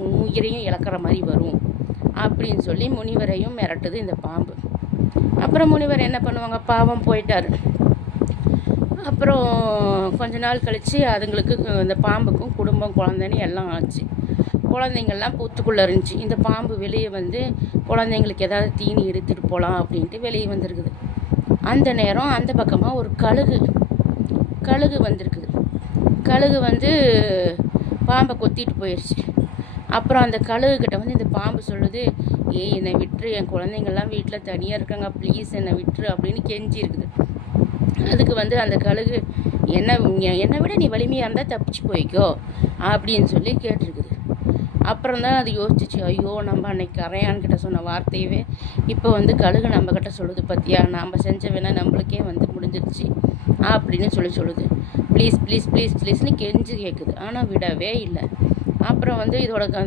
உயிரையும் இழக்கிற மாதிரி வரும் அப்படின்னு சொல்லி முனிவரையும் மிரட்டுது இந்த பாம்பு. அப்புறம் முனிவர் என்ன பண்ணுவாங்க, பாவம் போயிட்டார். அப்புறம் கொஞ்ச நாள் கழித்து அதுங்களுக்கு இந்த பாம்புக்கும் குடும்பம் குழந்தைன்னு எல்லாம் ஆச்சு. குழந்தைங்கள்லாம் பொத்துக்குள்ளே இருந்துச்சு. இந்த பாம்பு வெளியே வந்து குழந்தைங்களுக்கு ஏதாவது தீனி எடுத்துகிட்டு போகலாம் அப்படின்ட்டு வெளியே வந்திருக்குது. அந்த நேரம் அந்த பக்கமாக ஒரு கழுகு வந்திருக்குது. கழுகு வந்து பாம்பை கொத்திட்டு போயிடுச்சு. அப்புறம் அந்த கழுகுக்கிட்ட வந்து இந்த பாம்பு சொல்லுது, ஏய் என்னை விட்டுரு, என் குழந்தைங்கள்லாம் வீட்டில் தனியாக இருக்காங்க, ப்ளீஸ் என்னை விட்டுரு அப்படின்னு கெஞ்சி இருக்குது. அதுக்கு வந்து அந்த கழுகு, என்னை விட நீ வலிமையாக இருந்தால் தப்பிச்சு போய்க்கோ அப்படின்னு சொல்லி கேட்டிருக்குது. அப்புறம் தான் அது யோசிச்சிச்சு, ஐயோ நம்ம அன்னைக்கு கரையான்கிட்ட சொன்ன வார்த்தையவே இப்போ வந்து கழுகு நம்மக்கிட்ட சொல்லுது, பற்றியா நாம் செஞ்ச வேணா நம்மளுக்கே வந்து முடிஞ்சிருச்சு அப்படின்னு சொல்லுது. ப்ளீஸ் ப்ளீஸ் ப்ளீஸ் ப்ளீஸ்னு கெஞ்சி கேட்குது. ஆனால் விடவே இல்லை. அப்புறம் வந்து இதோட அந்த